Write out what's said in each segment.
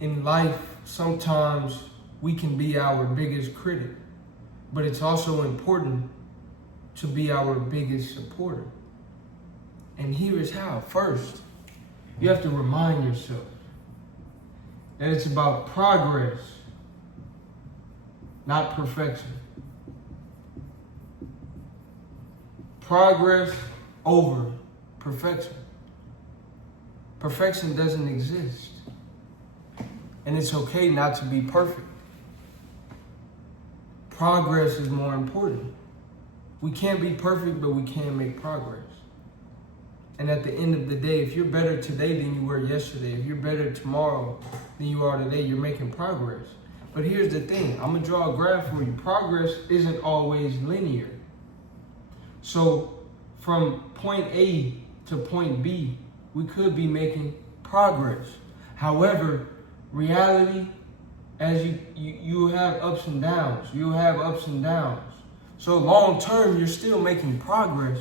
In life, sometimes we can be our biggest critic, but it's also important to be our biggest supporter. And here is how. First, you have to remind yourself that it's about progress, not perfection. Progress over perfection. Perfection doesn't exist. And it's okay not to be perfect. Progress is more important. We can't be perfect, but we can make progress. And at the end of the day, if you're better today than you were yesterday, if you're better tomorrow than you are today, you're making progress. But here's the thing, I'm gonna draw a graph for you. Progress isn't always linear. So from point A to point B, we could be making progress. However, reality, as you have ups and downs, you'll have ups and downs. So long term, you're still making progress,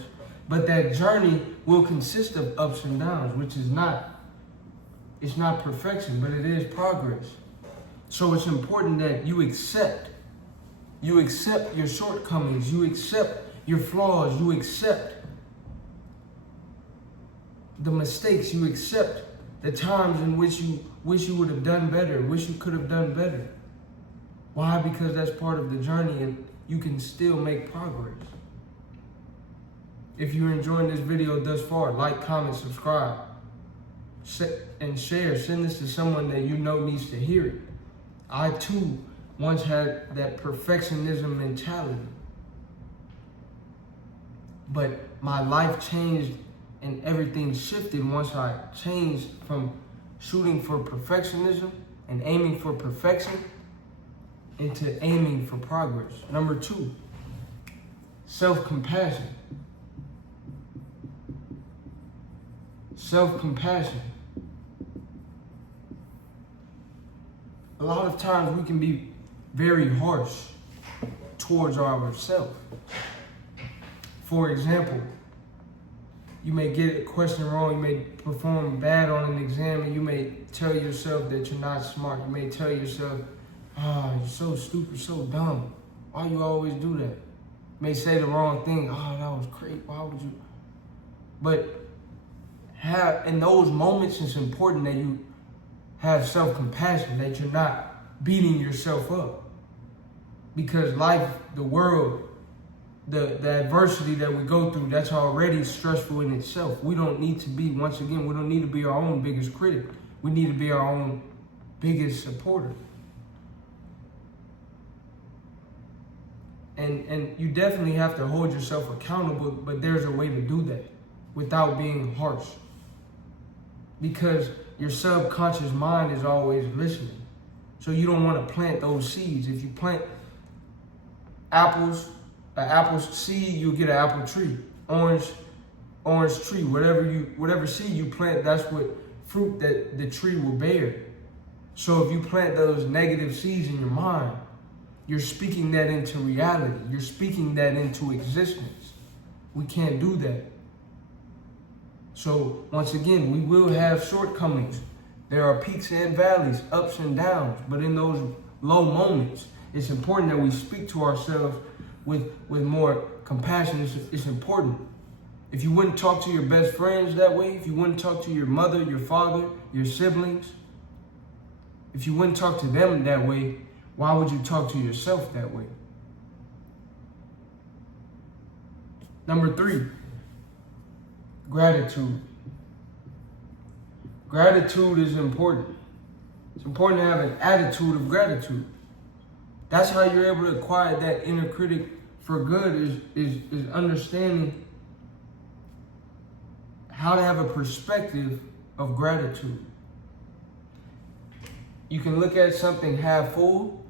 but that journey will consist of ups and downs, which is it's not perfection, but it is progress. So it's important that you accept your shortcomings, you accept your flaws, you accept the mistakes, you accept the times in which you wish you would have done better, wish you could have done better. Why? Because that's part of the journey and you can still make progress. If you're enjoying this video thus far, like, comment, subscribe, and share. Send this to someone that you know needs to hear it. I too once had that perfectionism mentality. But my life changed and everything shifted once I changed from shooting for perfectionism and aiming for perfection into aiming for progress. Number 2, self-compassion. Self-compassion. A lot of times we can be very harsh towards ourselves. For example, you may get a question wrong, you may perform bad on an exam, and you may tell yourself that you're not smart. You may tell yourself, you're so stupid, so dumb. Why you always do that? You may say the wrong thing, that was great, why would you? But in those moments, it's important that you have self-compassion, that you're not beating yourself up. Because life, the world, the adversity that we go through, that's already stressful in itself. We don't need to be, once again, we don't need to be our own biggest critic. We need to be our own biggest supporter. And you definitely have to hold yourself accountable, but there's a way to do that without being harsh. Because your subconscious mind is always listening. So you don't want to plant those seeds. If you plant an apple seed, you'll get an apple tree. Orange tree, whatever seed you plant, that's what fruit that the tree will bear. So if you plant those negative seeds in your mind, you're speaking that into reality. You're speaking that into existence. We can't do that. So once again, we will have shortcomings. There are peaks and valleys, ups and downs. But in those low moments, it's important that we speak to ourselves with more compassion. It's important. If you wouldn't talk to your best friends that way, if you wouldn't talk to your mother, your father, your siblings, if you wouldn't talk to them that way, why would you talk to yourself that way? Number 3, gratitude. Gratitude is important. It's important to have an attitude of gratitude. That's how you're able to quiet that inner critic for good, is understanding how to have a perspective of gratitude. You can look at something half full.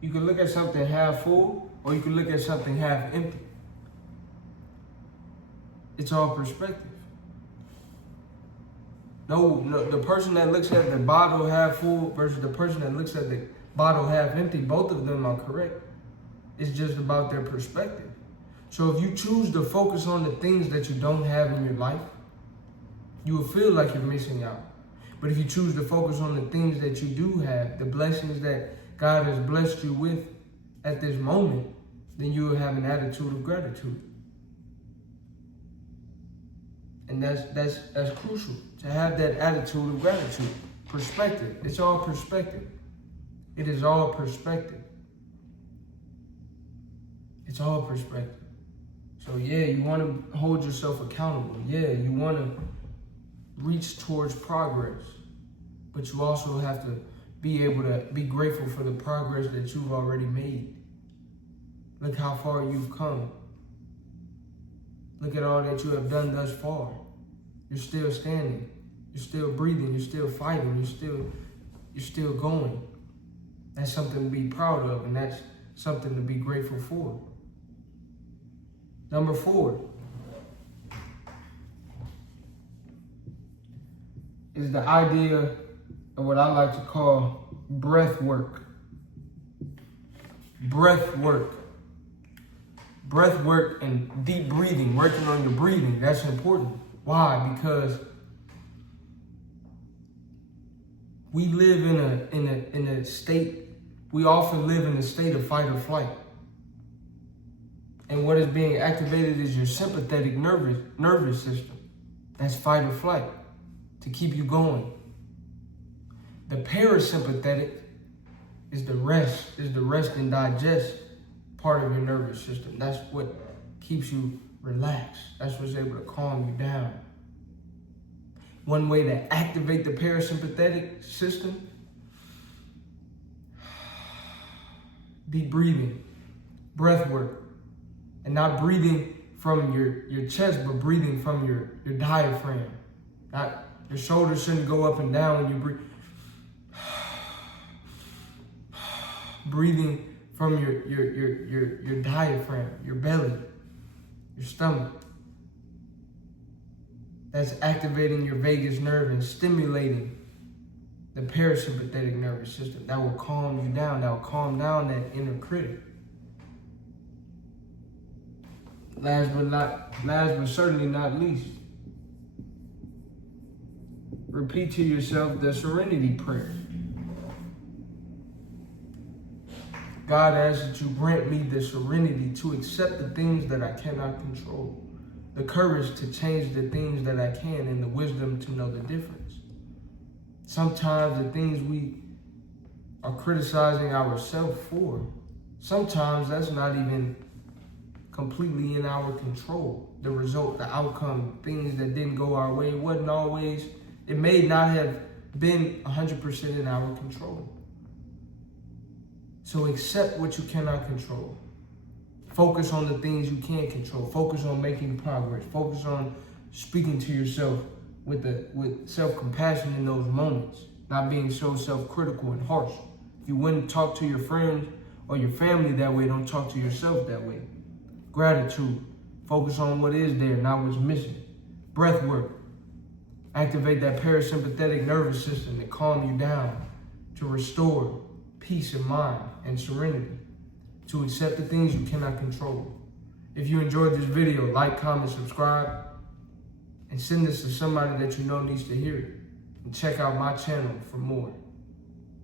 You can look at something half full, or you can look at something half empty. It's all perspective. No, the person that looks at the bottle half full versus the person that looks at the bottle half empty, both of them are correct. It's just about their perspective. So if you choose to focus on the things that you don't have in your life, You will feel like you're missing out. But if you choose to focus on the things that you do have, the blessings that God has blessed you with at this moment, then you will have an attitude of gratitude. And that's crucial, to have that attitude of gratitude. Perspective. It's all perspective. It is all perspective. It's all perspective. So yeah, you want to hold yourself accountable. Yeah, you want to reach towards progress. But you also have to be able to be grateful for the progress that you've already made. Look how far you've come. Look at all that you have done thus far. You're still standing. You're still breathing. You're still fighting. You're still going. That's something to be proud of, and that's something to be grateful for. Number 4 is the idea of what I like to call breath work. Breath work. Breath work and deep breathing, working on your breathing, that's important. Why? Because we live in a state, we often live in a state of fight or flight. And what is being activated is your sympathetic nervous system. That's fight or flight, to keep you going. The parasympathetic is the rest and digest part of your nervous system. That's what keeps you relaxed. That's what's able to calm you down. One way to activate the parasympathetic system, deep breathing, breath work, and not breathing from your chest, but breathing from your diaphragm. Not, your shoulders shouldn't go up and down when you breathe. Breathing from your diaphragm, your belly, your stomach. That's activating your vagus nerve and stimulating the parasympathetic nervous system. That will calm you down. That will calm down that inner critic. Last but certainly not least, repeat to yourself the serenity prayer. God asks that you grant me the serenity to accept the things that I cannot control, the courage to change the things that I can, and the wisdom to know the difference. Sometimes the things we are criticizing ourselves for, sometimes that's not even completely in our control. The result, the outcome, things that didn't go our way, wasn't always, it may not have been 100% in our control. So accept what you cannot control. Focus on the things you can control. Focus on making progress. Focus on speaking to yourself with self-compassion in those moments, not being so self-critical and harsh. If you wouldn't talk to your friends or your family that way, don't talk to yourself that way. Gratitude. Focus on what is there, not what's missing. Breath work. Activate that parasympathetic nervous system to calm you down, to restore peace of mind and serenity, to accept the things you cannot control. If you enjoyed this video, like, comment, subscribe, and send this to somebody that you know needs to hear it. And check out my channel for more.